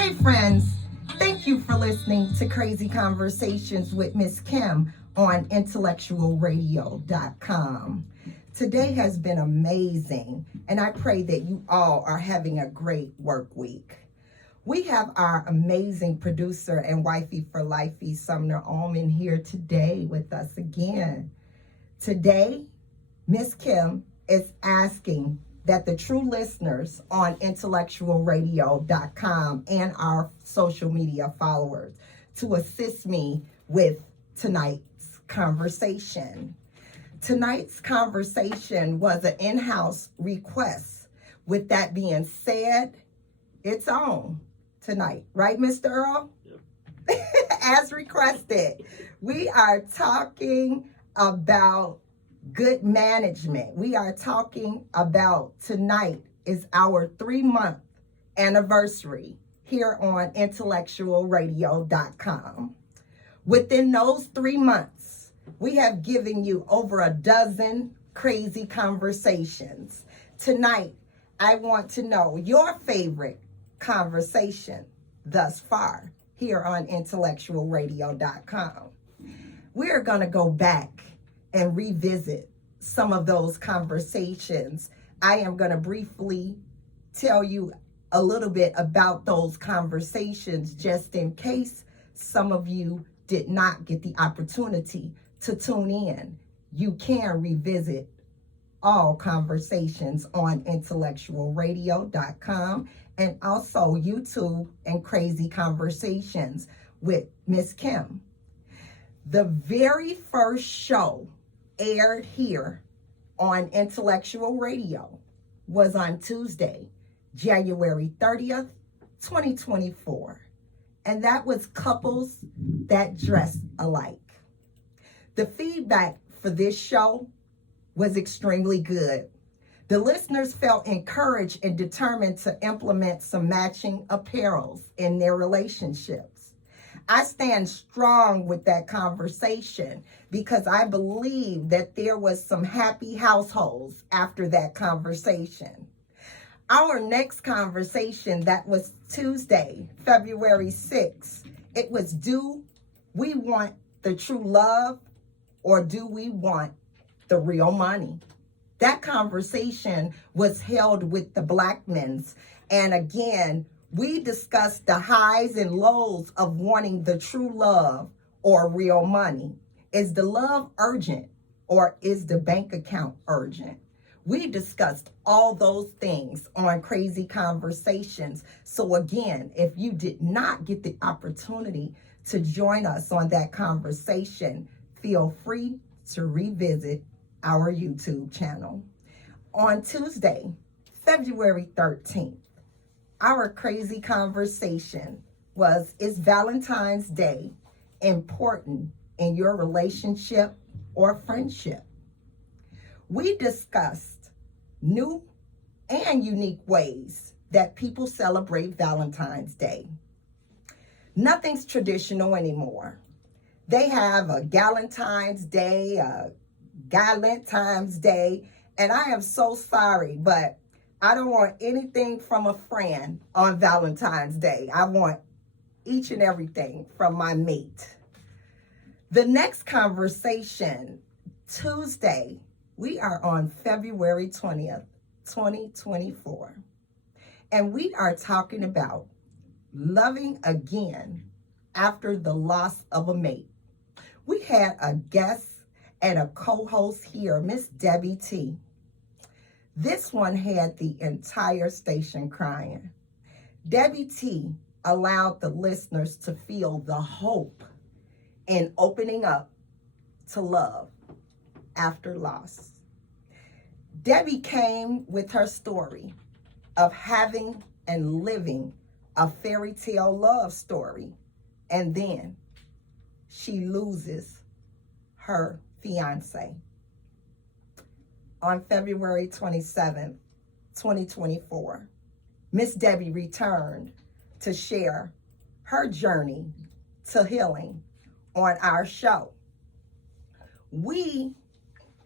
Hey friends, thank you for listening to Crazy Conversations with Miss Kim on intellectualradio.com. Today has been amazing, and I pray that you all are having a great work week. We have our amazing producer and wifey for lifey, Sumner Allman, here today with us again. Today, Miss Kim is asking that the true listeners on intellectualradio.com and our social media followers to assist me with tonight's conversation. Tonight's conversation was an in-house request. With that being said, it's on tonight. Right, Mr. Earl? Yep. As requested, we are talking about good management. We are talking about tonight is our 3-month anniversary here on intellectualradio.com. Within those 3 months, we have given you over a dozen crazy conversations. Tonight, I want to know your favorite conversation thus far here on intellectualradio.com. We're going to go back and revisit some of those conversations. I am going to briefly tell you a little bit about those conversations just in case some of you did not get the opportunity to tune in. You can revisit all conversations on intellectualradio.com and also YouTube and Crazy Conversations with Miss Kim. The very first show aired here on Intellectual Radio was on Tuesday, January 30th, 2024. And that was Couples That Dress Alike. The feedback for this show was extremely good. The listeners felt encouraged and determined to implement some matching apparels in their relationships. I stand strong with that conversation because I believe that there was some happy households after that conversation. Our next conversation, that was Tuesday, February 6th, it was, do we want the true love or do we want the real money? That conversation was held with the Blackmans, and again, we discussed the highs and lows of wanting the true love or real money. Is the love urgent or is the bank account urgent? We discussed all those things on Crazy Conversations. So again, if you did not get the opportunity to join us on that conversation, feel free to revisit our YouTube channel. On Tuesday, February 13th, our crazy conversation was, is Valentine's Day important in your relationship or friendship? We discussed new and unique ways that people celebrate Valentine's Day. Nothing's traditional anymore. They have a Galentine's Day, a Galentine's Day, and I am so sorry, but I don't want anything from a friend on Valentine's Day. I want each and everything from my mate. The next conversation, Tuesday, we are on February 20th, 2024. And we are talking about loving again after the loss of a mate. We had a guest and a co-host here, Miss Debbie T. This one had the entire station crying. Debbie T allowed the listeners to feel the hope in opening up to love after loss. Debbie came with her story of having and living a fairy tale love story, and then she loses her fiance. On February 27th, 2024, Miss Debbie returned to share her journey to healing on our show. We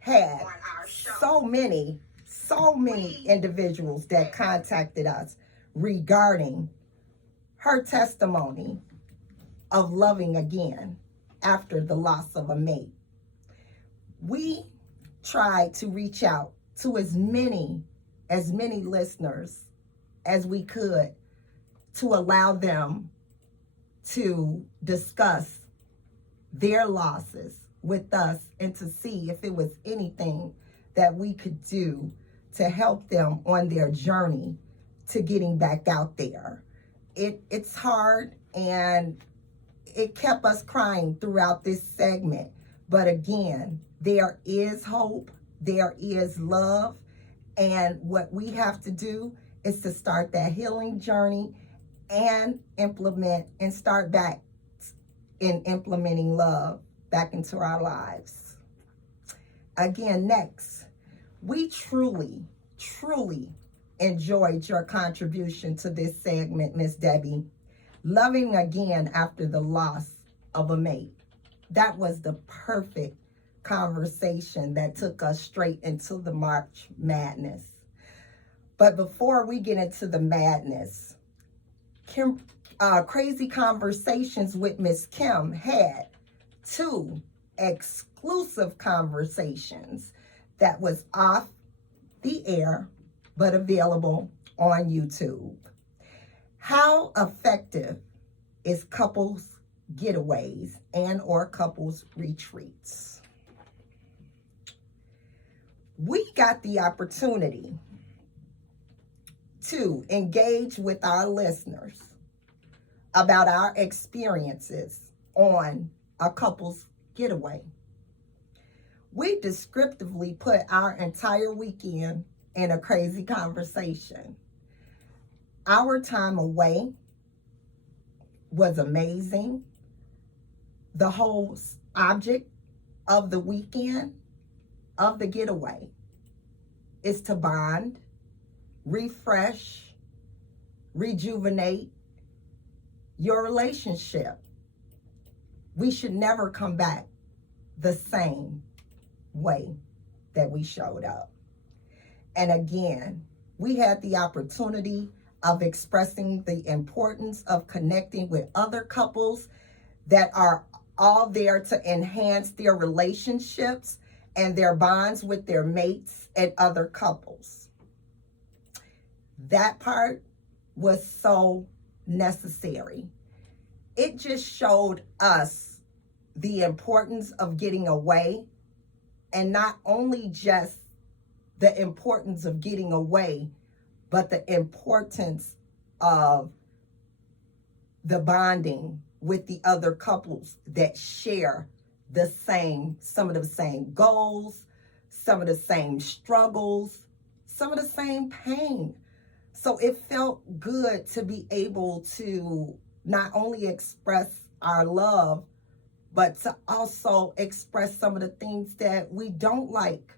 had so many individuals that contacted us regarding her testimony of loving again after the loss of a mate. We tried to reach out to as many listeners as we could to allow them to discuss their losses with us and to see if it was anything that we could do to help them on their journey to getting back out there. It's hard, and it kept us crying throughout this segment. But again, there is hope, there is love, and what we have to do is to start that healing journey and start back in implementing love back into our lives. Again, next, we truly enjoyed your contribution to this segment, Miss Debbie. Loving again after the loss of a mate. That was the perfect conversation that took us straight into the March Madness. But before we get into the madness, Crazy Conversations with Miss Kim had 2 exclusive conversations that was off the air but available on YouTube. How effective is couples getaways and or couples retreats? We got the opportunity to engage with our listeners about our experiences on a couple's getaway. We descriptively put our entire weekend in a crazy conversation. Our time away was amazing. The whole object of the weekend, of the getaway, is to bond, refresh, rejuvenate your relationship. We should never come back the same way that we showed up. And again, we had the opportunity of expressing the importance of connecting with other couples that are all there to enhance their relationships and their bonds with their mates and other couples. That part was so necessary. It just showed us the importance of getting away, and not only just the importance of getting away, but the importance of the bonding with the other couples that share some of the same goals, some of the same struggles, some of the same pain. So it felt good to be able to not only express our love, but to also express some of the things that we don't like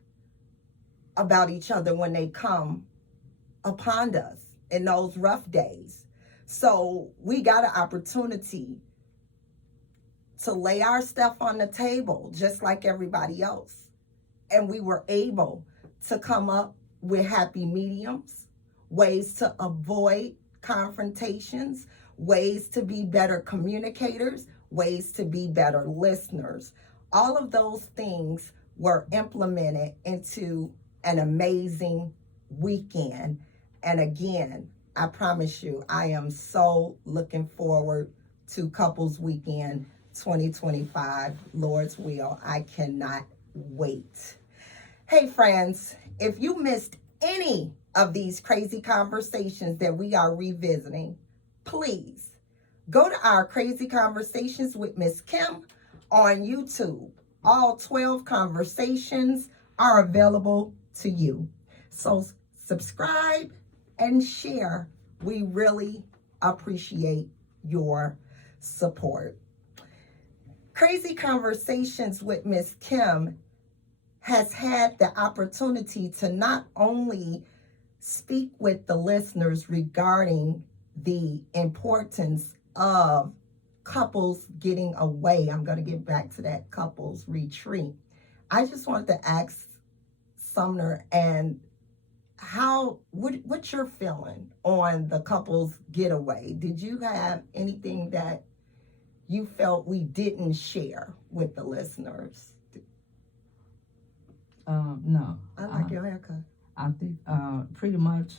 about each other when they come upon us in those rough days. So we got an opportunity to lay our stuff on the table just like everybody else. And we were able to come up with happy mediums, ways to avoid confrontations, ways to be better communicators, ways to be better listeners. All of those things were implemented into an amazing weekend. And again, I promise you, I am so looking forward to Couples Weekend 2025, Lord's will. I cannot wait. Hey friends, if you missed any of these crazy conversations that we are revisiting, please go to our Crazy Conversations with Miss Kim on YouTube. All 12 conversations are available to you. So subscribe and share. We really appreciate your support. Crazy Conversations with Miss Kim has had the opportunity to not only speak with the listeners regarding the importance of couples getting away. I'm going to get back to that couples retreat. I just wanted to ask Sumner and what's your feeling on the couples getaway? Did you have anything that you felt we didn't share with the listeners? No. I like your haircut. I think pretty much.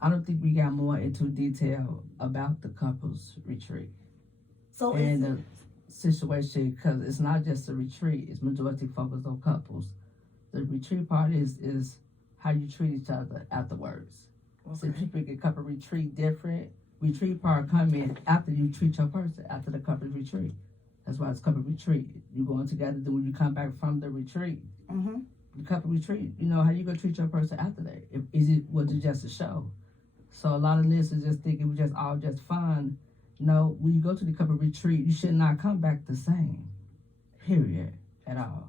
I don't think we got more into detail about the couples retreat So and the situation, because it's not just a retreat; it's majority focused on couples. The retreat part is how you treat each other afterwards. okay. So people get couple retreat different. Retreat part come in after you treat your person after the couple retreat. That's why it's couple retreat. You going together. Then when you come back from the retreat, Mm-hmm. the couple retreat. You know how you gonna treat your person after that? Was it just a show? So a lot of listeners just think it was just all just fun. No, when you go to the couple retreat, you should not come back the same. Period. At all.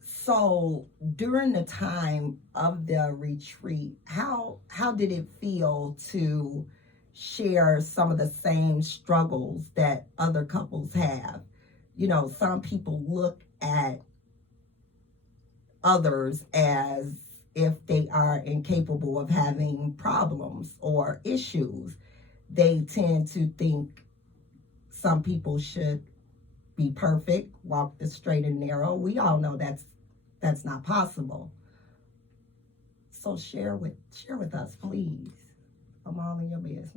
So during the time of the retreat, how did it feel to share some of the same struggles that other couples have? You know, some people look at others as if they are incapable of having problems or issues. They tend to think some people should be perfect, walk the straight and narrow. We all know that's not possible. So share with us, please. I'm all in your business.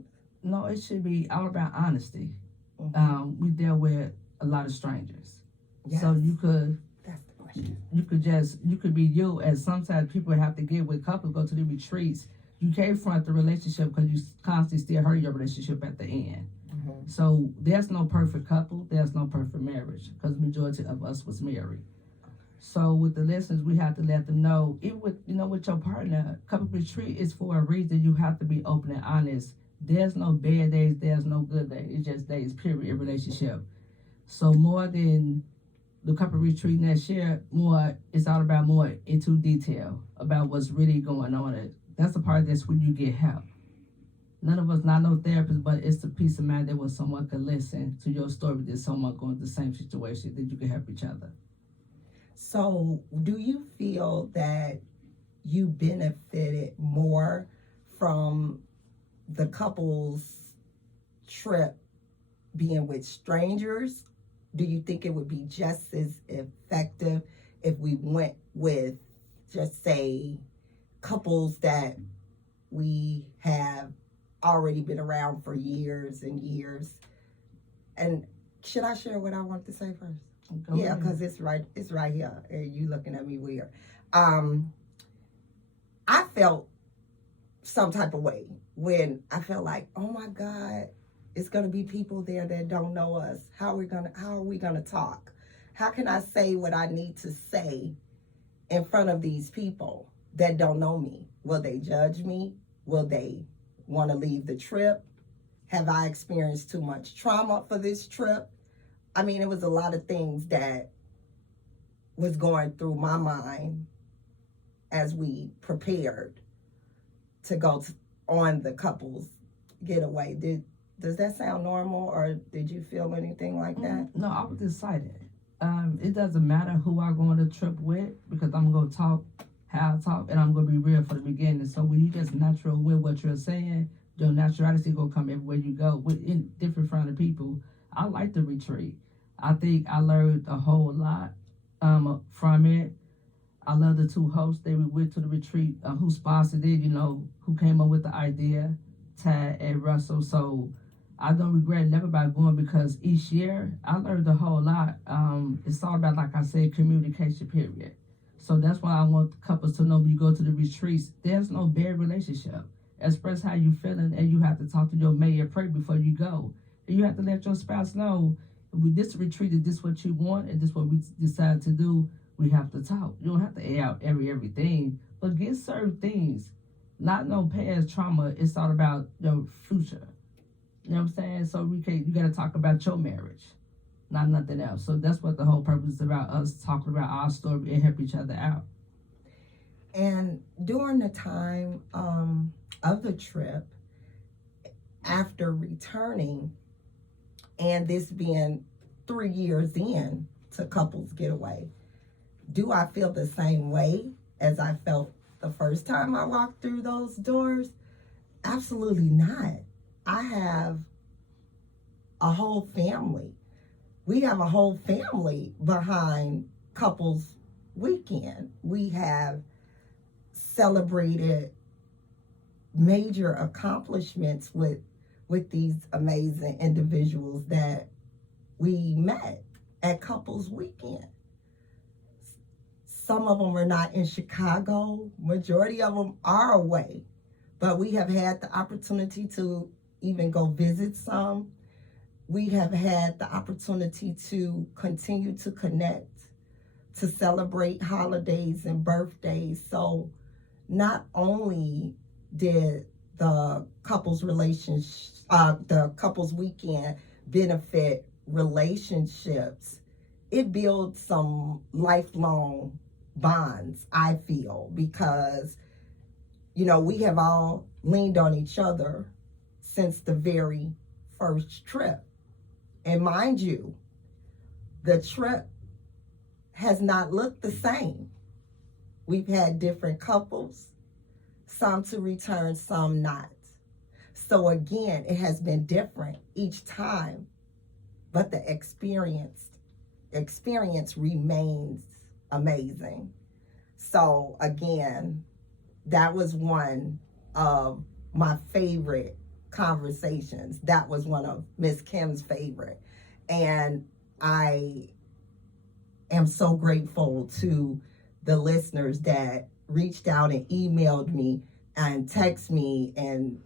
No, it should be all about honesty. Mm-hmm. We deal with a lot of strangers, Yes. so you could That's the question. you could be you. As sometimes people have to get with couples go to the retreats. You can't front the relationship because you constantly still hurt your relationship at the end. Mm-hmm. So there's no perfect couple. There's no perfect marriage because the majority of us was married. So with the listeners, we have to let them know, even with with your partner, couple retreat is for a reason. You have to be open and honest. There's no bad days. There's no good days. It's just days. Period. In relationship. So more than the couple retreat next year, it's all about more into detail about what's really going on. That's the part that's when you get help. None of us not no therapist, but it's the peace of mind that when someone can listen to your story, there's someone going through the same situation that you can help each other. So do you feel that you benefited more from the couple's trip being with strangers? Do you think it would be just as effective if we went with, just say, couples that we have already been around for years and years? And should I share what I want to say first? Go Yeah, ahead. because it's right here. And you looking at me weird. I felt some type of way when I felt like, oh my God, it's gonna be people there that don't know us. How are we gonna talk? How can I say what I need to say in front of these people that don't know me? Will they judge me? Will they want to leave the trip? Have I experienced too much trauma for this trip? I mean, it was a lot of things that was going through my mind as we prepared to go on the couple's getaway. Does that sound normal, or did you feel anything like that? No, I was excited. It doesn't matter who I go on the trip with because I'm gonna talk how I talk and I'm gonna be real from the beginning. So when you just natural with what you're saying, your naturality gonna come everywhere you go in different front of people. I like the retreat. I think I learned a whole lot from it. I love the two hosts that we went to the retreat, who sponsored it, who came up with the idea, Tad and Russell. So I don't regret never about going because each year I learned a whole lot. It's all about, like I said, communication, period. So that's why I want couples to know when you go to the retreats, there's no bad relationship. Express how you feeling, and you have to talk to your mate and pray before you go. And you have to let your spouse know, with this retreat, is this what you want, and this what we decide to do. We have to talk. You don't have to air out everything, but get certain things. Not no past trauma. It's all about your future. You know what I'm saying? So you got to talk about your marriage, not nothing else. So that's what the whole purpose is about, us talking about our story and help each other out. And during the time of the trip, after returning, and this being 3 years in to couples getaway, do I feel the same way as I felt the first time I walked through those doors? Absolutely not. I have a whole family. We have a whole family behind Couples Weekend. We have celebrated major accomplishments with these amazing individuals that we met at Couples Weekend. Some of them are not in Chicago. Majority of them are away. But we have had the opportunity to even go visit some. We have had the opportunity to continue to connect, to celebrate holidays and birthdays. So not only did the couples weekend benefit relationships, it builds some lifelong bonds, I feel, because, you know, we have all leaned on each other since the very first trip. And mind you, the trip has not looked the same. We've had different couples, some to return, some not. So again, it has been different each time, but the experience remains amazing. So again, that was one of my favorite conversations. That was one of Miss Kim's favorite. And I am so grateful to the listeners that reached out and emailed me and texted me and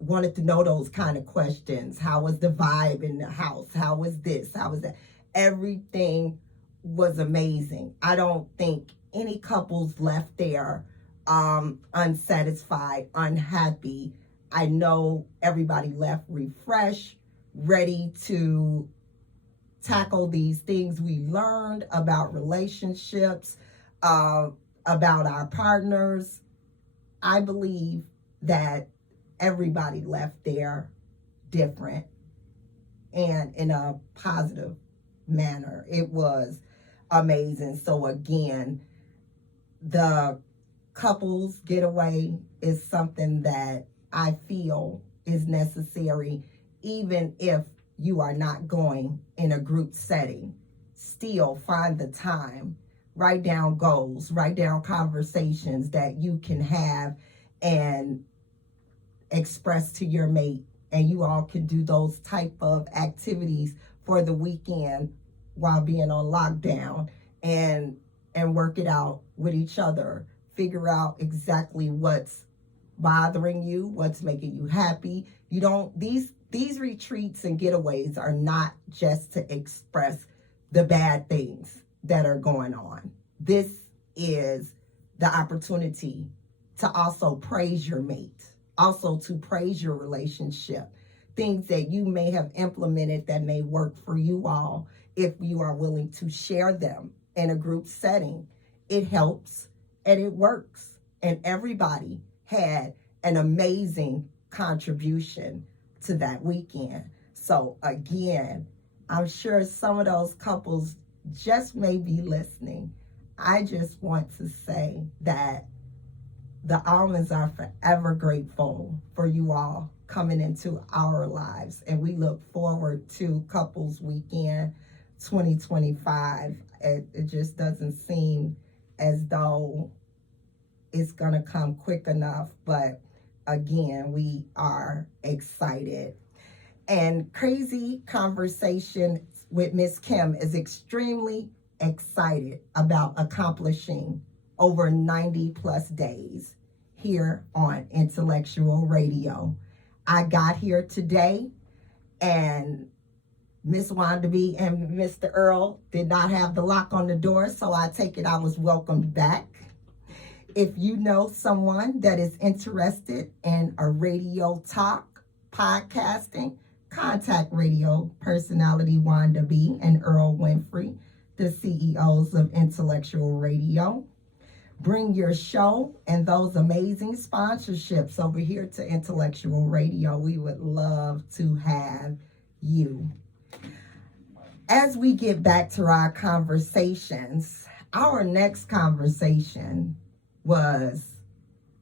wanted to know those kind of questions. How was the vibe in the house? How was this? How was that? Everything was amazing. I don't think any couples left there unsatisfied, unhappy. I know everybody left refreshed, ready to tackle these things we learned about relationships, about our partners. I believe that everybody left there different and in a positive manner. It was amazing. So again, the couples getaway is something that I feel is necessary, even if you are not going in a group setting. Still find the time, write down goals, write down conversations that you can have and express to your mate, and you all can do those type of activities for the weekend while being on lockdown and work it out with each other. Figure out exactly what's bothering you, what's making you happy. You don't, these retreats and getaways are not just to express the bad things that are going on. This is the opportunity to also praise your mate, also to praise your relationship, things that you may have implemented that may work for you all if you are willing to share them in a group setting. It helps and it works, and everybody had an amazing contribution to that weekend. So again, I'm sure some of those couples just may be listening. I just want to say that the Almonds are forever grateful for you all coming into our lives, and we look forward to Couples Weekend 2025. It just doesn't seem as though it's gonna come quick enough, but again, we are excited. And Crazy Conversation with Miss Kim is extremely excited about accomplishing over 90 plus days here on Intellectual Radio. I got here today and Miss Wanda B and Mr. Earl did not have the lock on the door, so I take it I was welcomed back. If you know someone that is interested in a radio talk, podcasting, contact radio personality Wanda B and Earl Winfrey, the CEOs of Intellectual Radio. Bring your show and those amazing sponsorships over here to Intellectual Radio. We would love to have you. As we get back to our conversations, our next conversation was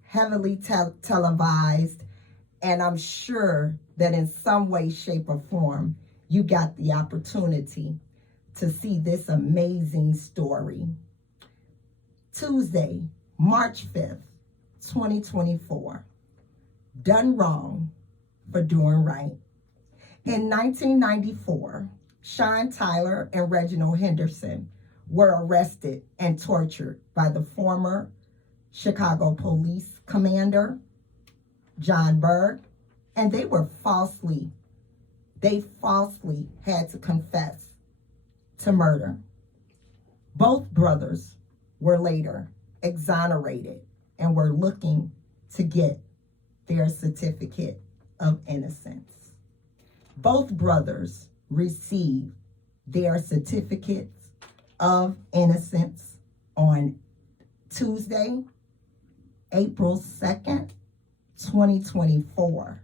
heavily televised, and I'm sure that in some way, shape, or form, you got the opportunity to see this amazing story. Tuesday, March 5th, 2024. Done wrong for doing right. In 1994, Sean Tyler and Reginald Henderson were arrested and tortured by the former Chicago police commander, John Berg, and they falsely had to confess to murder. Both brothers were later exonerated and were looking to get their certificate of innocence. Both brothers received their certificates of innocence on Tuesday, April 2nd, 2024.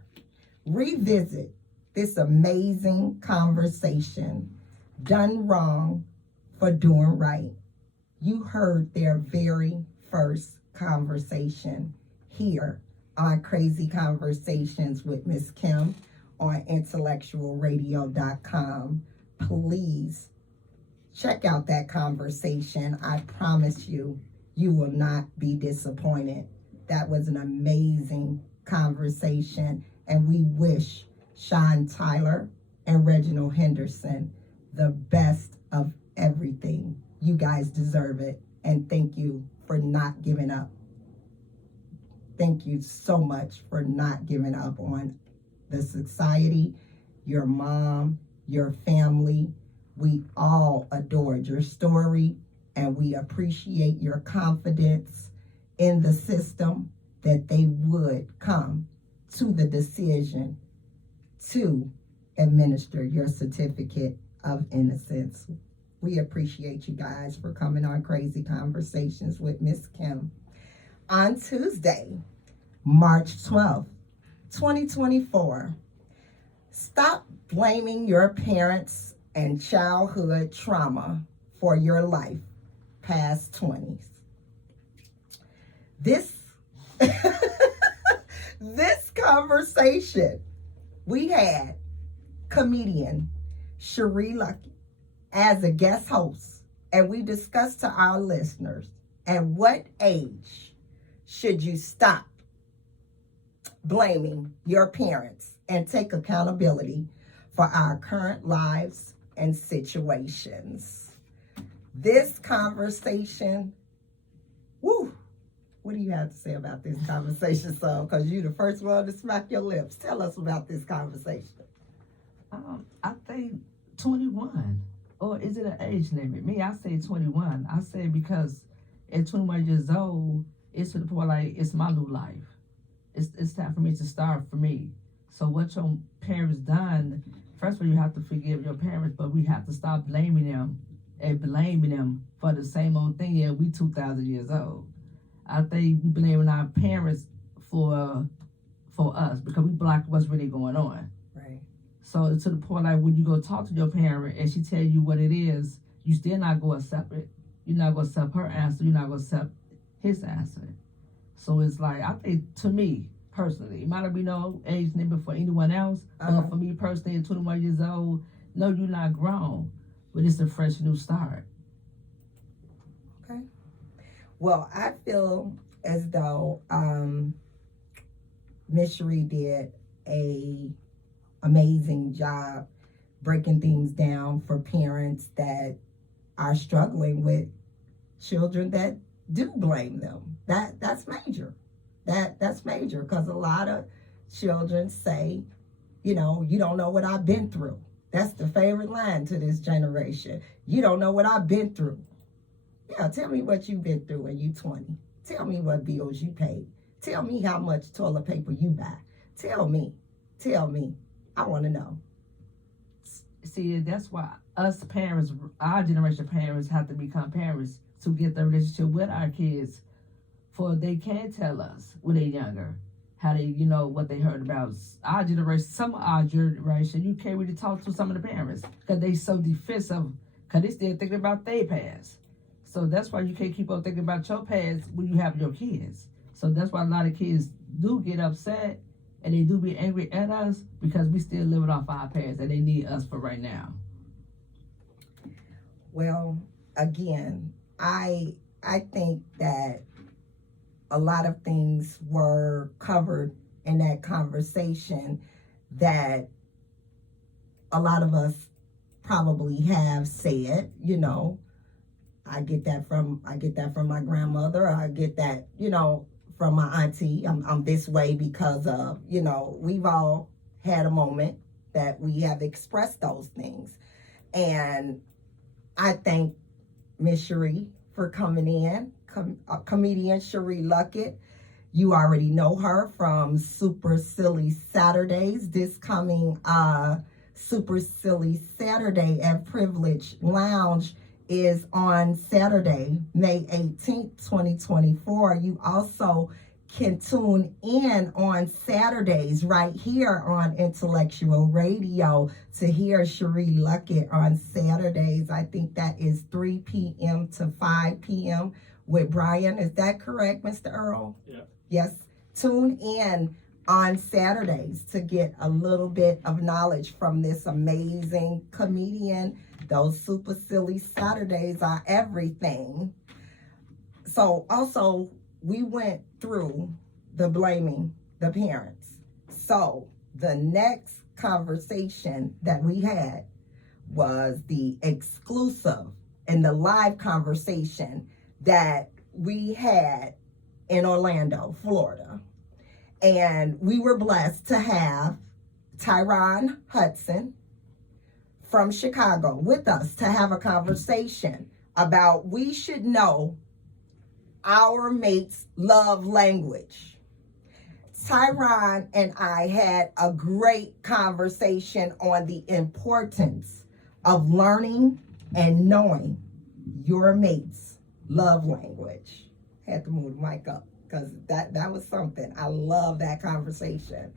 Revisit this amazing conversation, Done Wrong for Doing Right. You heard their very first conversation here on Crazy Conversations with Miss Kim on intellectualradio.com. Please check out that conversation. I promise you, you will not be disappointed. That was an amazing conversation, and we wish Sean Tyler and Reginald Henderson the best of everything. You guys deserve it, and thank you for not giving up. Thank you so much for not giving up on the society, your mom, your family. We all adored your story, and we appreciate your confidence in the system that they would come to the decision to administer your certificate of innocence. We appreciate you guys for coming on Crazy Conversations with Miss Kim. On Tuesday, March 12th, 2024, stop blaming your parents and childhood trauma for your life past 20s. This conversation we had comedian Cherie Lucky as a guest host, and we discussed to our listeners, at what age should you stop blaming your parents and take accountability for our current lives and situations. This conversation, woo, what do you have to say about this conversation, son? Because you're the first one to smack your lips. Tell us about this conversation. I think 21. Or is it an age limit? Me, I say 21. I say because at 21 years old, it's to the point like it's my new life. It's time for me to start for me. So what your parents done, first of all, you have to forgive your parents, but we have to stop blaming them for the same old thing. Yeah, we 2,000 years old. I think we blaming our parents for us because we block what's really going on. Right. So to the point like when you go talk to your parent and she tell you what it is, you still not going to accept it. You're not going to accept her answer. You're not going to accept his answer. So it's like, I think to me personally, it might be no age limit for anyone else, but for me personally, at 21 years old, no, you're not grown, but it's a fresh new start. Okay. Well, I feel as though Miss Cherie did a amazing job breaking things down for parents that are struggling with children that do blame them. That's major. That's major because a lot of children say, you don't know what I've been through. That's the favorite line to this generation. You don't know what I've been through. Yeah, tell me what you've been through when you're 20. Tell me what bills you paid. Tell me how much toilet paper you buy. Tell me. I want to know. See, that's why us parents, our generation parents, have to become parents to get the relationship with our kids, for they can tell us when they're younger how they, what they heard about our generation. Some of our generation, you can't really talk to some of the parents because they so defensive because they still thinking about their past. So that's why you can't keep on thinking about your past when you have your kids. So that's why a lot of kids do get upset and they do be angry at us because we still living off our past and they need us for right now. Well, again, I think that a lot of things were covered in that conversation that a lot of us probably have said, you know. I get that from my grandmother. I get that, you know, from my auntie. I'm this way because of, you know, we've all had a moment that we have expressed those things. And I thank Miss Cherie for coming in, comedian Cherie Luckett. You already know her from Super Silly Saturdays. This coming Super Silly Saturday at Privilege Lounge is on Saturday, May 18th, 2024. You also can tune in on Saturdays right here on Intellectual Radio to hear Cherie Luckett on Saturdays. I think that is 3 p.m. to 5 p.m. with Brian. Is that correct, Mr. Earl? Yeah. Yes. Tune in on Saturdays to get a little bit of knowledge from this amazing comedian. Those Super Silly Saturdays are everything. So also, we went through the blaming the parents. So the next conversation that we had was the exclusive and the live conversation that we had in Orlando, Florida. And we were blessed to have Tyron Hudson from Chicago with us to have a conversation about we should know our mate's love language. Tyron and I had a great conversation on the importance of learning and knowing your mate's love language. Had to move the mic up because that was something. I love that conversation.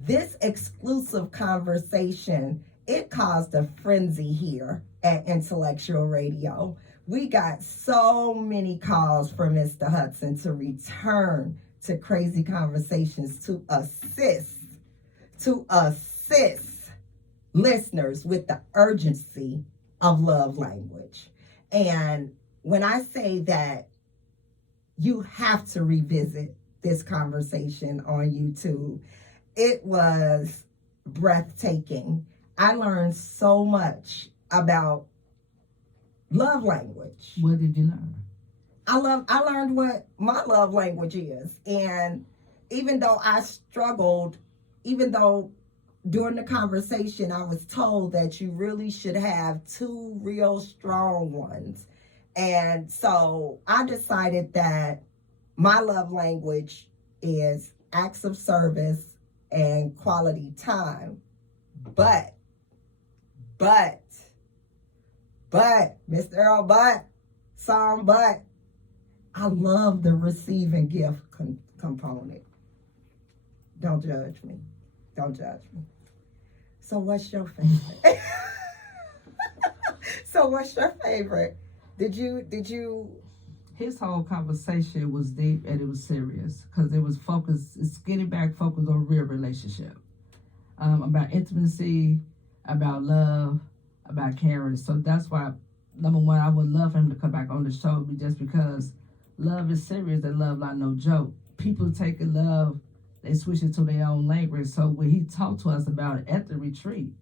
This exclusive conversation, it caused a frenzy here at Intellectual Radio. We got so many calls from Mr. Hudson to return to Crazy Conversations to assist listeners with the urgency of love language. And when I say that, you have to revisit this conversation on YouTube. It was breathtaking. I learned so much about love language. What did you learn? I learned what my love language is. And even though I struggled, even though during the conversation I was told that you really should have 2 real strong ones. And so I decided that my love language is acts of service and quality time. But, Mr. Earl, but I love the receiving gift component. Don't judge me. Don't judge me. So what's your favorite? Did you? His whole conversation was deep and it was serious because it was focused. It's getting back focused on real relationship, about intimacy, about love, about caring. So that's why, number one, I would love for him to come back on the show, just because love is serious and love not no joke. People taking love, they switch it to their own language. So when he talked to us about it at the retreat,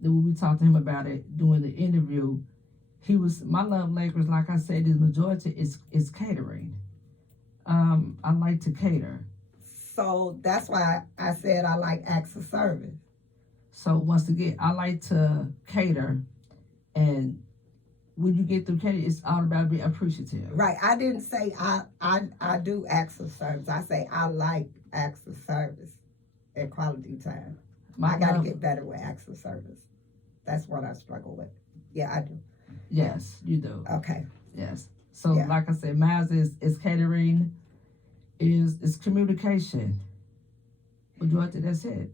then when we talked to him about it during the interview, my love language, like I said, the majority is catering. I like to cater. So that's why I said I like acts of service. So once again, I like to cater, and when you get through catering, it's all about being appreciative. Right. I didn't say I do acts of service. I say I like acts of service at quality time. I got to get better with acts of service. That's what I struggle with. Yeah, I do. Yes, you do. Okay. Yes. So like I said, mine is catering, is communication. Majority, that's it.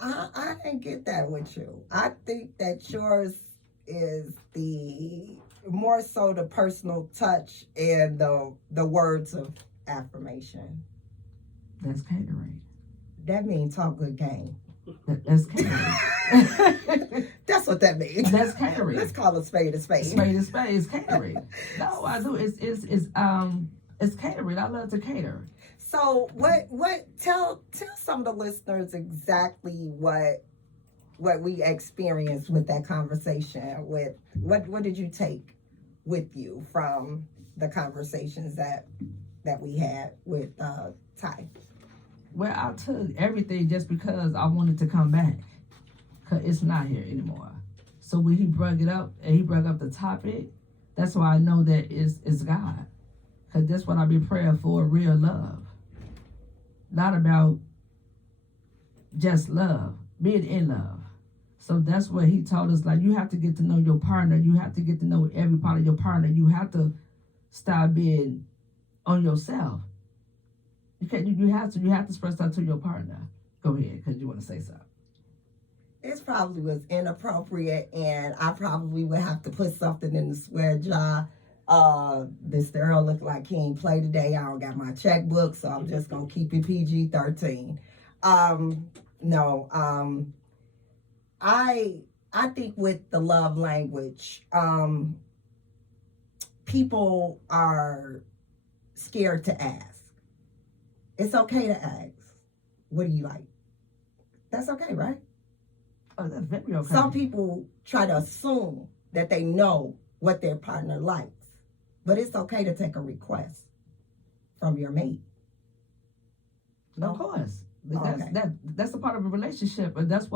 I didn't get that with you. I think that yours is the more so the personal touch and the words of affirmation. That's catering. That means talk good game. That's catering. That's what that means. That's catering. Let's call a spade a spade. Spade is spade. It's catering. No, I do. It's catering. I love to cater. So tell some of the listeners exactly what we experienced with that conversation. With what did you take with you from the conversations that we had with Ty? Well, I took everything just because I wanted to come back, cause it's not here anymore. So when he brought it up and he brought up the topic, that's why I know that it's God, cause that's what I be praying for, real love, not about just love, being in love. So that's what he told us. Like, you have to get to know your partner. You have to get to know every part of your partner. You have to stop being on yourself. You have to express that to your partner. Go ahead, because you want to say something. It probably was inappropriate, and I probably would have to put something in the swear jar. This Earl look like he ain't play today. I don't got my checkbook, so I'm just gonna keep it PG-13. I think with the love language, people are scared to ask. It's okay to ask, what do you like? That's okay, right? Oh, that's very okay. Some people try to assume that they know what their partner likes, but it's okay to take a request from your mate. No? Of course. Okay. That's a part of a relationship, and that's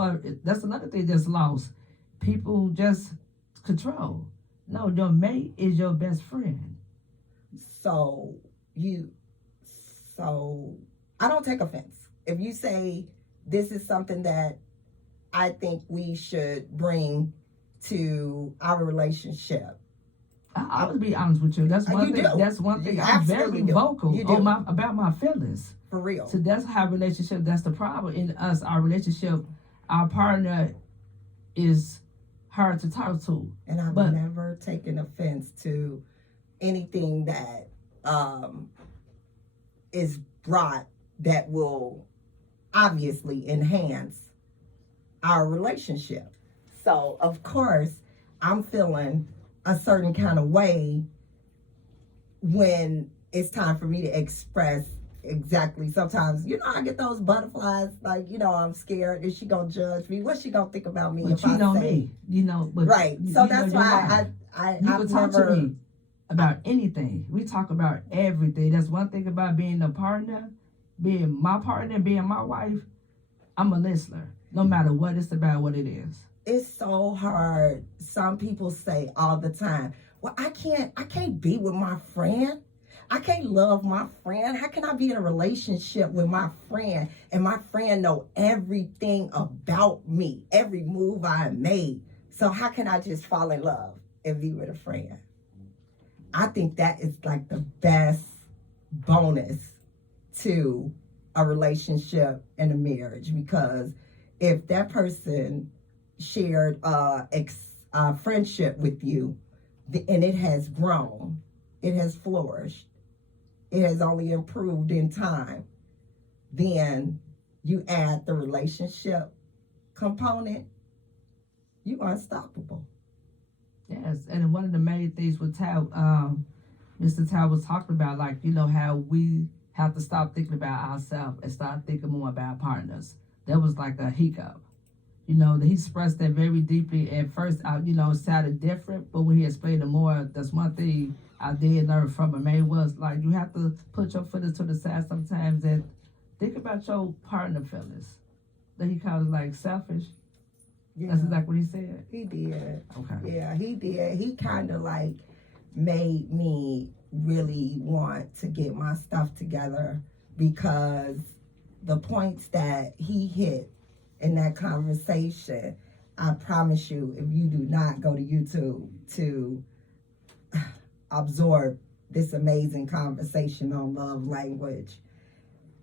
another thing that's lost. People just control. No, your mate is your best friend. So I don't take offense if you say this is something that I think we should bring to our relationship. I would be honest with you. That's one thing. Do. That's one thing. You I'm very do. vocal You do. about my feelings. For real. So that's how relationship. That's the problem in us. Our relationship. Our partner is hard to talk to. And I've never taken offense to anything that is brought that will obviously enhance our relationship. So, of course, I'm feeling a certain kind of way when it's time for me to express exactly. Sometimes, I get those butterflies, like, I'm scared. Is she going to judge me? What's she going to think about me? But if you I know say? me. But right. So that's why you can talk to me about anything. We talk about everything. That's one thing about being a partner, being my partner, being my wife. I'm a listener, no matter what it's about, what it is. It's so hard. Some people say all the time, well, I can't be with my friend. I can't love my friend. How can I be in a relationship with my friend and my friend know everything about me, every move I made? So how can I just fall in love and be with a friend? I think that is like the best bonus to a relationship and a marriage, because if that person shared friendship with you and it has grown, it has flourished, it has only improved in time, then you add the relationship component, you're unstoppable. Yes, and one of the main things with Mr. Tal was talking about, like, how we have to stop thinking about ourselves and start thinking more about partners. That was like a hiccup. That he expressed that very deeply. At first, it sounded different, but when he explained it more, that's one thing I did learn from him. Man, was like, you have to put your feelings to the side sometimes and think about your partner feelings. That he called it like selfish. Yeah. That's exactly what he said. He did. Okay. Yeah, he did. He kind of like made me really want to get my stuff together, because the points that he hit in that conversation, I promise you, if you do not go to YouTube to absorb this amazing conversation on love language,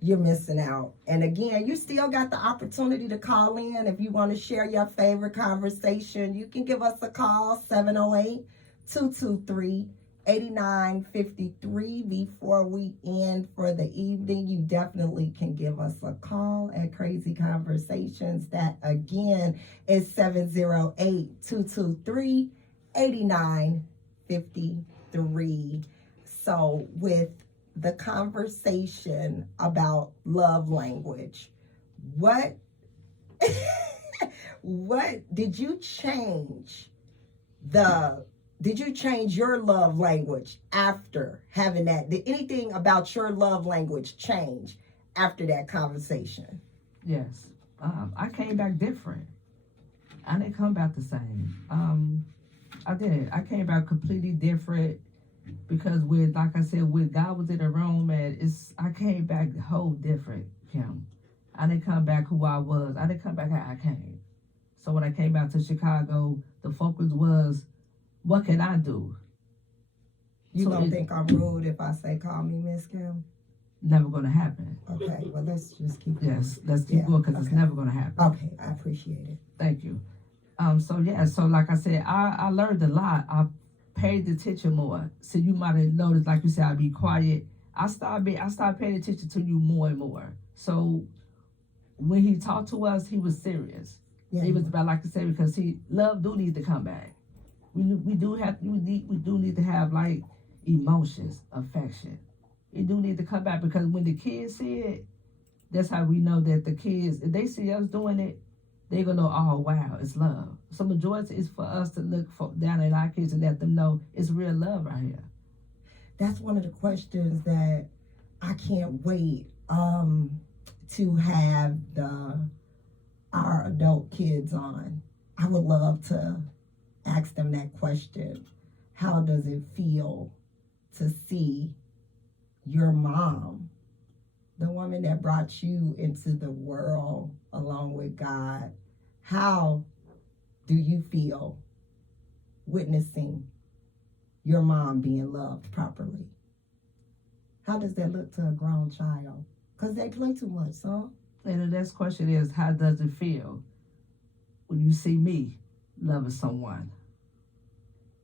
you're missing out. And again, you still got the opportunity to call in. If you want to share your favorite conversation, you can give us a call, 223-8953. Before we end for the evening, you definitely can give us a call at Crazy Conversations. That again is 708-223-8953. So with the conversation about love language, what did you change your love language after having that? Did anything about your love language change after that conversation? Yes. I came back different. I didn't come back the same. I did. I came back completely different because like I said, when God was in the room, and I came back whole different, Kim. I didn't come back who I was. I didn't come back how I came. So when I came back to Chicago, the focus was, what can I do? You don't think I'm rude if I say call me Miss Kim? Never gonna happen. Okay, well let's just keep going. Yes, let's keep going because it's never gonna happen. Okay, I appreciate it. Thank you. So like I said, I learned a lot. I paid attention more. So you might have noticed, like you said, I'd be quiet. I started paying attention to you more and more. So when he talked to us, he was serious. Yeah, It was about, like I said, because love do need to come back. We do need to have like emotions, affection. It do need to come back because when the kids see it, that's how we know that the kids, if they see us doing it, they're gonna know, oh wow, it's love. So majority is for us to look down at our kids and let them know it's real love right here. That's one of the questions that I can't wait to have our adult kids on. I would love to ask them that question. How does it feel to see your mom, the woman that brought you into the world along with God? How do you feel witnessing your mom being loved properly? How does that look to a grown child? Because they play too much, so. And the next question is, how does it feel when you see me loving someone?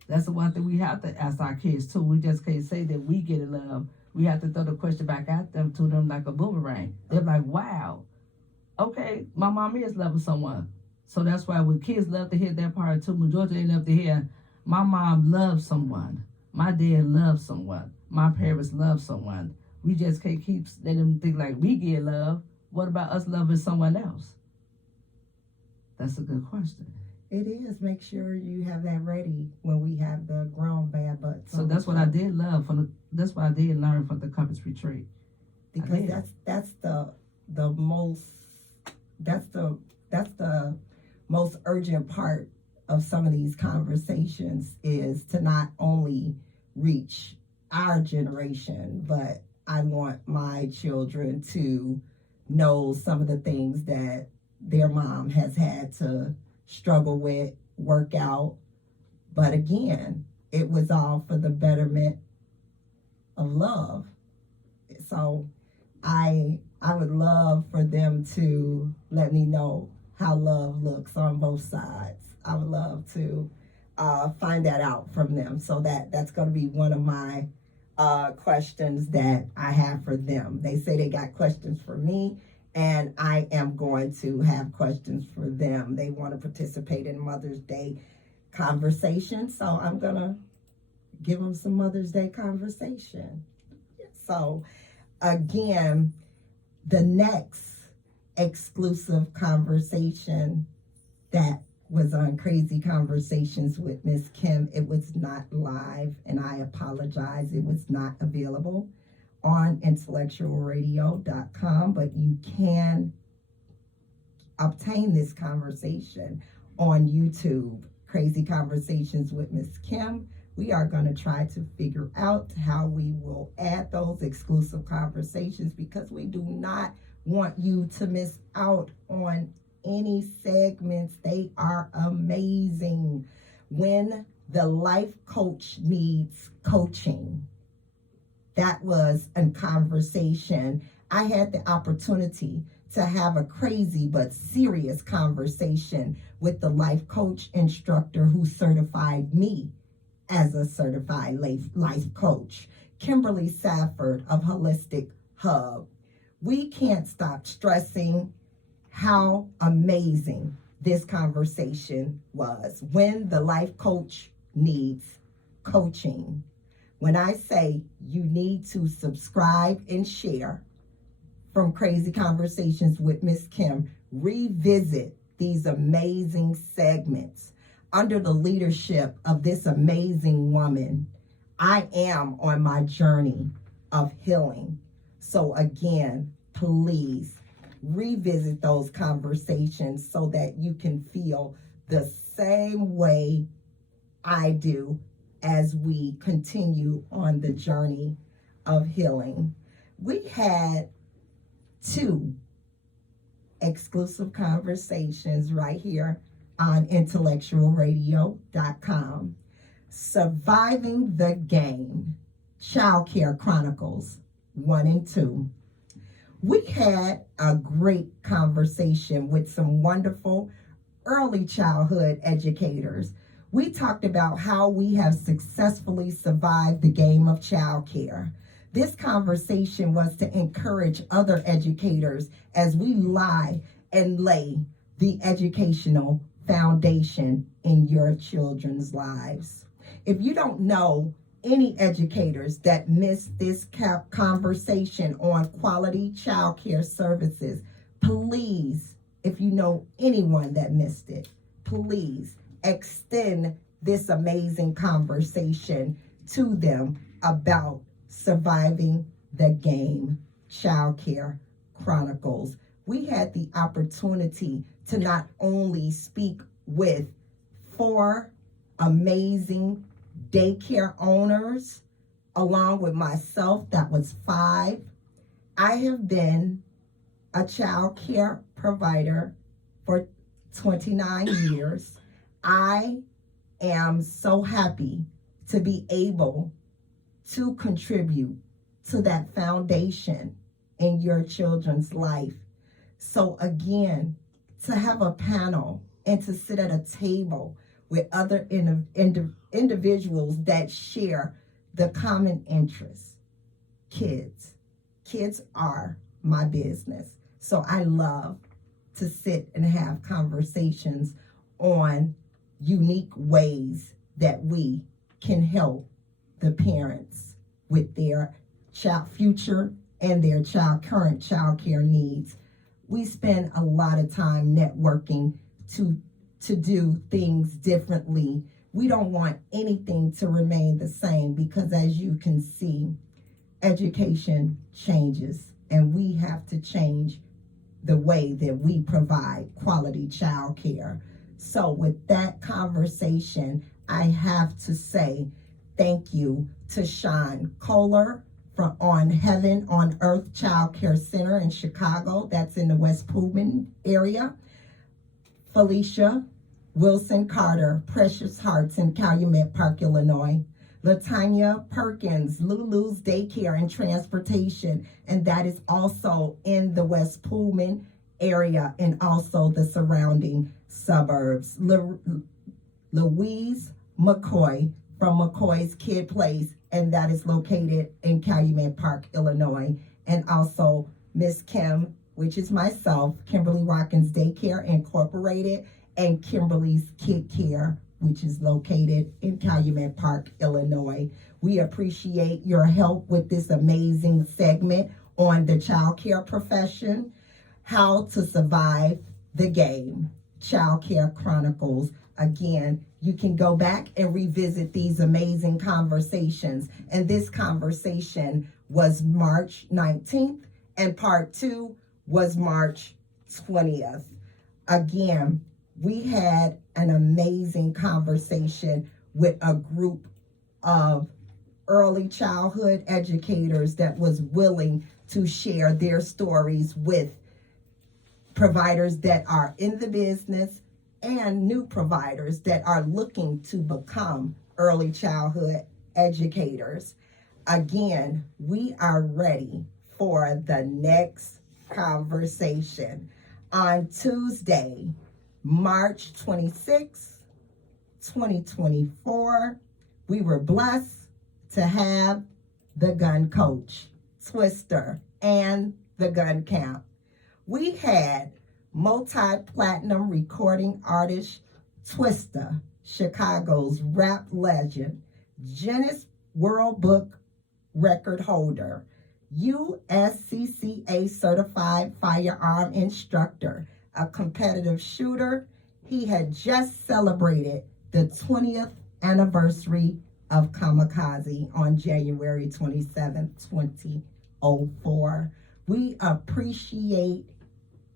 That's the one thing we have to ask our kids too. We just can't say that we get in love. We have to throw the question back at them, to them like a boomerang. They're like, wow, okay, my mom is loving someone. So that's why when kids love to hear that part too, majority they love to hear, my mom loves someone. My dad loves someone. My parents love someone. We just can't keep letting them think like we get love. What about us loving someone else? That's a good question. It is. Make sure you have that ready when we have the grown bad butts. So that's what I did love that's what I did learn from the Compass Retreat. Because that's the most urgent part of some of these conversations, is to not only reach our generation, but I want my children to know some of the things that their mom has had to struggle with, work out. But again, it was all for the betterment of love. So I would love for them to let me know how love looks on both sides. I would love to find that out from them. So that's going to be one of my questions that I have for them. They say they got questions for me, and I am going to have questions for them. They want to participate in Mother's Day conversation, so I'm going to give them some Mother's Day conversation. So again, the next exclusive conversation that was on Crazy Conversations with Miss Kim, it was not live, and I apologize. It was not available on intellectualradio.com, but you can obtain this conversation on YouTube, Crazy Conversations with Miss Kim. We are going to try to figure out how we will add those exclusive conversations, because we do not want you to miss out on any segments. They are amazing. When the life coach needs coaching, that was a conversation. I had the opportunity to have a crazy but serious conversation with the life coach instructor who certified me as a certified life coach. Kimberly Safford of Holistic Hub. We can't stop stressing how amazing this conversation was. When the life coach needs coaching. When I say you need to subscribe and share from Crazy Conversations with Miss Kim, revisit these amazing segments under the leadership of this amazing woman. I am on my journey of healing. So again, please revisit those conversations so that you can feel the same way I do as we continue on the journey of healing. We had 2 exclusive conversations right here on intellectualradio.com. Surviving the Game, Child Care Chronicles 1 and 2. We had a great conversation with some wonderful early childhood educators. We talked about how we have successfully survived the game of childcare. This conversation was to encourage other educators as we lie and lay the educational foundation in your children's lives. If you don't know any educators that missed this conversation on quality childcare services, please, if you know anyone that missed it, please extend this amazing conversation to them about Surviving the Game, Childcare Chronicles. We had the opportunity to not only speak with 4 amazing daycare owners, along with myself, that was 5. I have been a child care provider for 29 years. I am so happy to be able to contribute to that foundation in your children's life. So again, to have a panel and to sit at a table with other individuals that share the common interests, kids. Kids are my business. So I love to sit and have conversations on unique ways that we can help the parents with their child future and their current child care needs. We spend a lot of time networking to do things differently. We don't want anything to remain the same because, as you can see, education changes and we have to change the way that we provide quality child care. So with that conversation, I have to say thank you to Sean Kohler from On Heaven on Earth Child Care Center in Chicago. That's in the West Pullman area. Felicia Wilson Carter, Precious Hearts in Calumet Park, Illinois. Latanya Perkins, Lulu's Daycare and Transportation, and that is also in the West Pullman area and also the surrounding suburbs. Louise McCoy from McCoy's Kid Place, and that is located in Calumet Park, Illinois. And also Miss Kim, which is myself, Kimberly Watkins Daycare Incorporated, and Kimberly's Kid Care, which is located in Calumet Park, Illinois. We appreciate your help with this amazing segment on the child care profession, how to survive the game, Child Care Chronicles. Again, you can go back and revisit these amazing conversations. And this conversation was March 19th, and part 2 was March 20th. Again, we had an amazing conversation with a group of early childhood educators that was willing to share their stories with providers that are in the business and new providers that are looking to become early childhood educators. Again, we are ready for the next conversation on Tuesday, March 26, 2024, We were blessed to have the gun coach, Twister, and the gun camp. We had multi-platinum recording artist Twister, Chicago's rap legend, Guinness World Book record holder, USCCA certified firearm instructor, a competitive shooter. He had just celebrated the 20th anniversary of Kamikaze on January 27th, 2004. We appreciate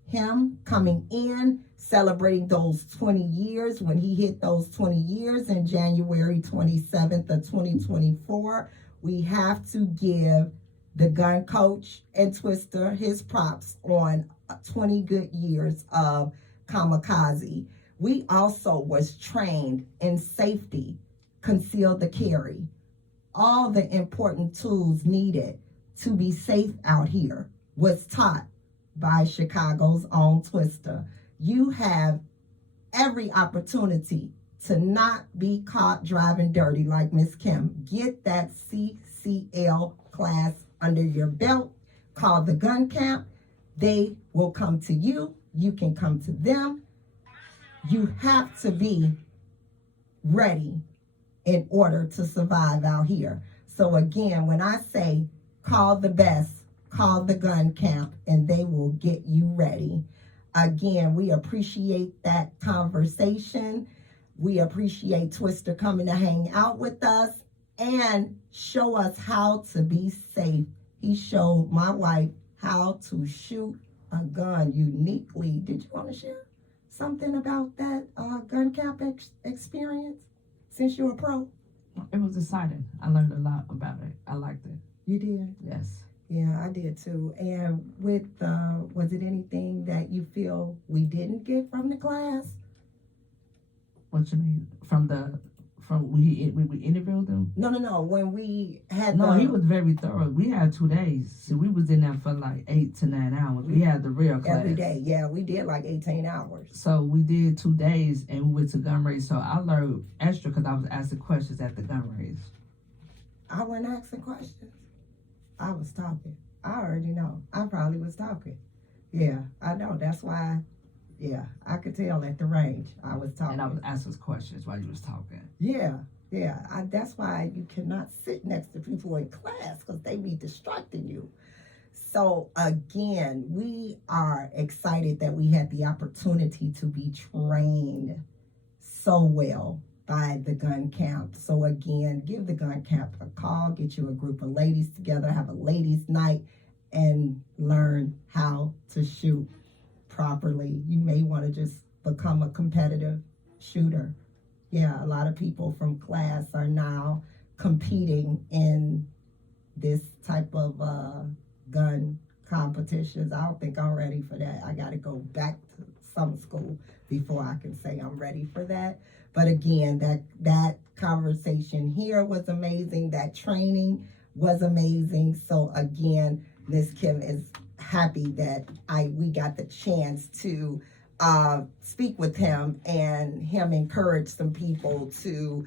him coming in, celebrating those 20 years. When he hit those 20 years in January 27th of 2024, we have to give the gun coach and Twister his props on 20 good years of Kamikaze. We also was trained in safety, concealed the carry, all the important tools needed to be safe out here was taught by Chicago's own Twister. You have every opportunity to not be caught driving dirty like Miss Kim. Get that CCL class under your belt. Call the gun camp. They will come to you. You can come to them. You have to be ready in order to survive out here. So again, when I say call the best, call the gun camp, and they will get you ready. Again, we appreciate that conversation. We appreciate Twister coming to hang out with us and show us how to be safe. He showed my wife how to shoot a gun uniquely. Did you want to share something about that gun camp experience since you're a pro? It was exciting. I learned a lot about it. I liked it. You did? Yes. Yeah, I did too. And with, was it anything that you feel we didn't get from the class? What you mean? From we interviewed them? No. When we had he was very thorough. We had 2 days. So we was in there for like 8 to 9 hours. We had the real class. Every day, yeah. We did like 18 hours. So we did 2 days and we went to gun range. So I learned extra because I was asking questions at the gun range. I wasn't asking questions. I was talking. I already know. I probably was talking. Yeah, I know. That's why, yeah, I could tell at the range I was talking. And I was asking questions while you was talking. Yeah. That's why you cannot sit next to people in class because they be distracting you. So again, we are excited that we had the opportunity to be trained so well by the gun camp. So again, give the gun camp a call, get you a group of ladies together, have a ladies' night, and learn how to shoot properly. You may want to just become a competitive shooter. Yeah, a lot of people from class are now competing in this type of gun competitions. I don't think I'm ready for that. I got to go back to some school before I can say I'm ready for that. But again, that conversation here was amazing. That training was amazing. So again, Ms. Kim is happy that we got the chance to speak with him and him encourage some people to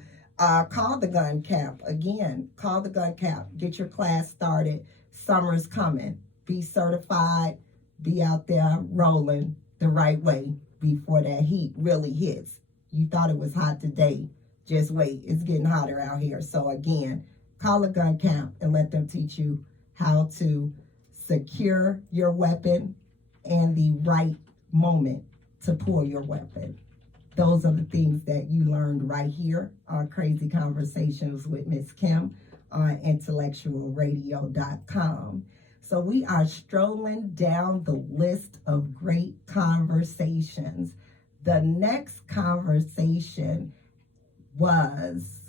call the gun camp. Again, call the gun camp. Get your class started. Summer's coming. Be certified. Be out there rolling the right way before that heat really hits. You thought it was hot today. Just wait. It's getting hotter out here. So again, call a gun camp and let them teach you how to secure your weapon and the right moment to pull your weapon. Those are the things that you learned right here on Crazy Conversations with Miss Kim on intellectualradio.com. So we are strolling down the list of great conversations. The next conversation was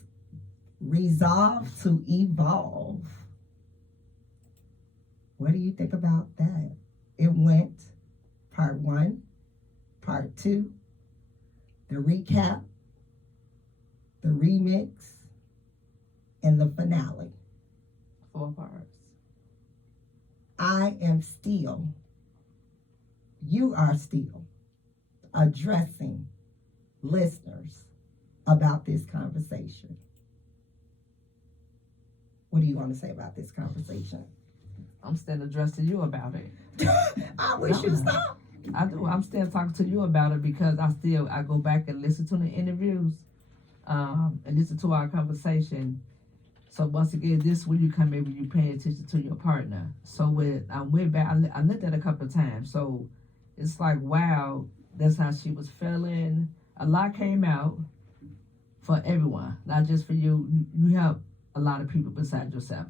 resolve to evolve. What do you think about that? It went part 1, part 2, the recap, the remix, and the finale. 4 parts. I am still, you are still addressing listeners about this conversation. What do you want to say about this conversation? I'm still addressing you about it. I wish you stopped. I do. I'm still talking to you about it because I go back and listen to the interviews, and listen to our conversation. So once again, this when you come in, when you pay attention to your partner. So I went back, I looked at it a couple of times. So it's like, wow, that's how she was feeling. A lot came out for everyone, not just for you. You help a lot of people besides yourself.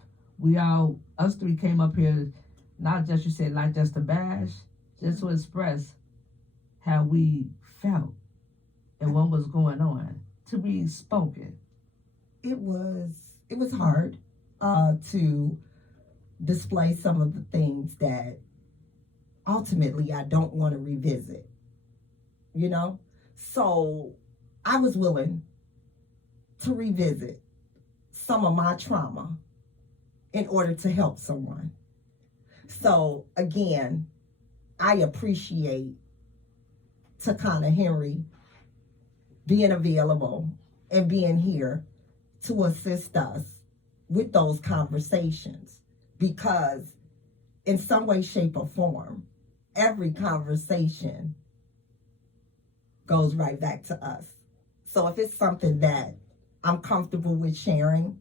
Us three came up here, not just, you said, not just to bash, just to express how we felt and what was going on, to be spoken. It was hard to display some of the things that ultimately I don't want to revisit, you know? So I was willing to revisit some of my trauma in order to help someone. So again, I appreciate Takana Henry being available and being here to assist us with those conversations, because in some way, shape, or form, every conversation goes right back to us. So if it's something that I'm comfortable with sharing,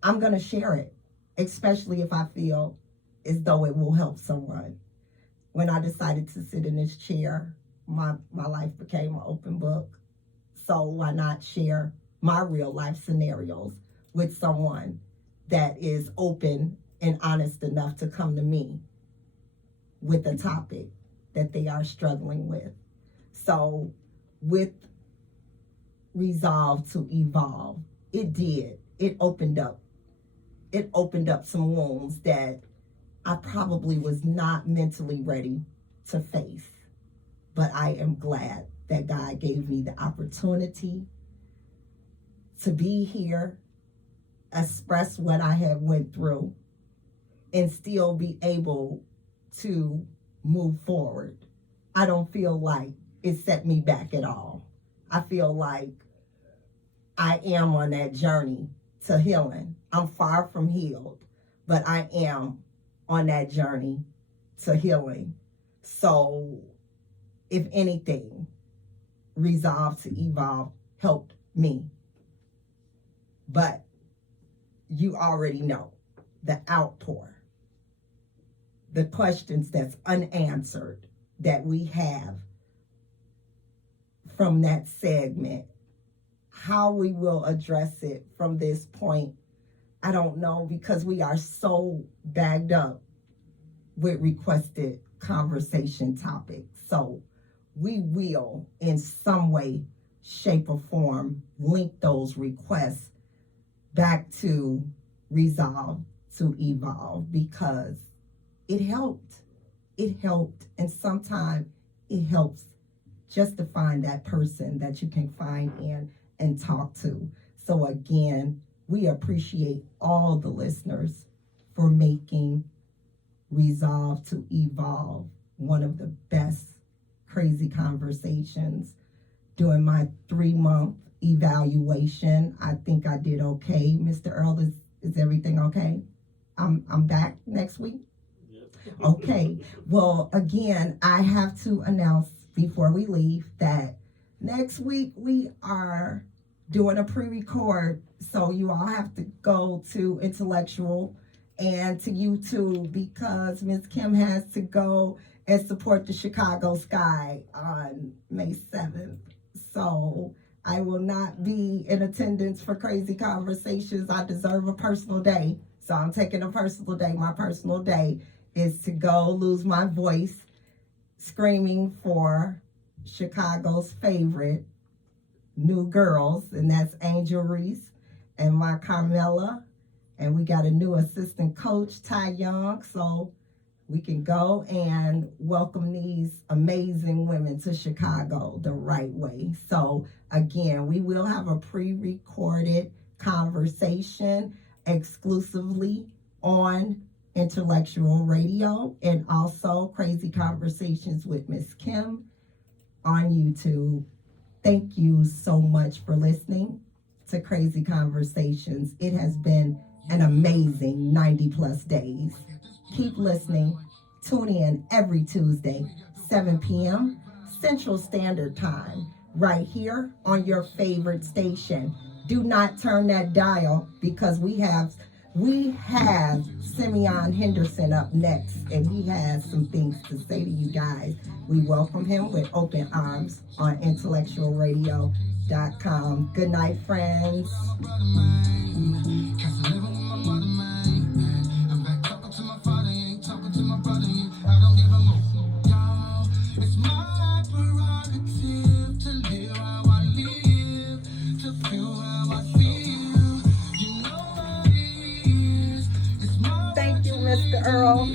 I'm going to share it, especially if I feel as though it will help someone. When I decided to sit in this chair, my life became an open book. So why not share my real life scenarios with someone that is open and honest enough to come to me with a topic that they are struggling with. So with Resolve to Evolve, it did. It opened up some wounds that I probably was not mentally ready to face. But I am glad that God gave me the opportunity to be here, express what I have went through, and still be able to move forward. I don't feel like it set me back at all. I feel like I am on that journey to healing. I'm far from healed, but I am on that journey to healing. So, if anything, Resolve to Evolve helped me. But you already know the outpour, the questions that's unanswered that we have from that segment. How we will address it from this point, I don't know, because we are so bagged up with requested conversation topics. So we will, in some way, shape, or form, link those requests back to Resolve to Evolve, because it helped. It helped, and sometimes it helps just to find that person that you can find in and talk to. So again, we appreciate all the listeners for making Resolve to Evolve one of the best crazy conversations. During my 3-month evaluation, I think I did okay. Mr. Earl, is everything okay? I'm back next week? Yep. Okay. Well, again, I have to announce before we leave that next week we are doing a pre-record, so you all have to go to Intellectual and to YouTube, because Ms. Kim has to go and support the Chicago Sky on May 7th. So I will not be in attendance for Crazy Conversations. I deserve a personal day, so I'm taking a personal day. My personal day is to go lose my voice screaming for Chicago's favorite new girls, and that's Angel Reese and my Carmela, and we got a new assistant coach, Ty Young, so we can go and welcome these amazing women to Chicago the right way. So again, we will have a pre-recorded conversation exclusively on Intellectual Radio, and also Crazy Conversations with Miss Kim on YouTube. Thank you so much for listening to Crazy Conversations. It has been an amazing 90 plus days. Keep listening. Tune in every Tuesday, 7 p.m. Central Standard Time, right here on your favorite station. Do not turn that dial, because we have Simeon Henderson up next, and he has some things to say to you guys. We welcome him with open arms on intellectualradio.com. Good night, friends. Thank you, Mr. Earl.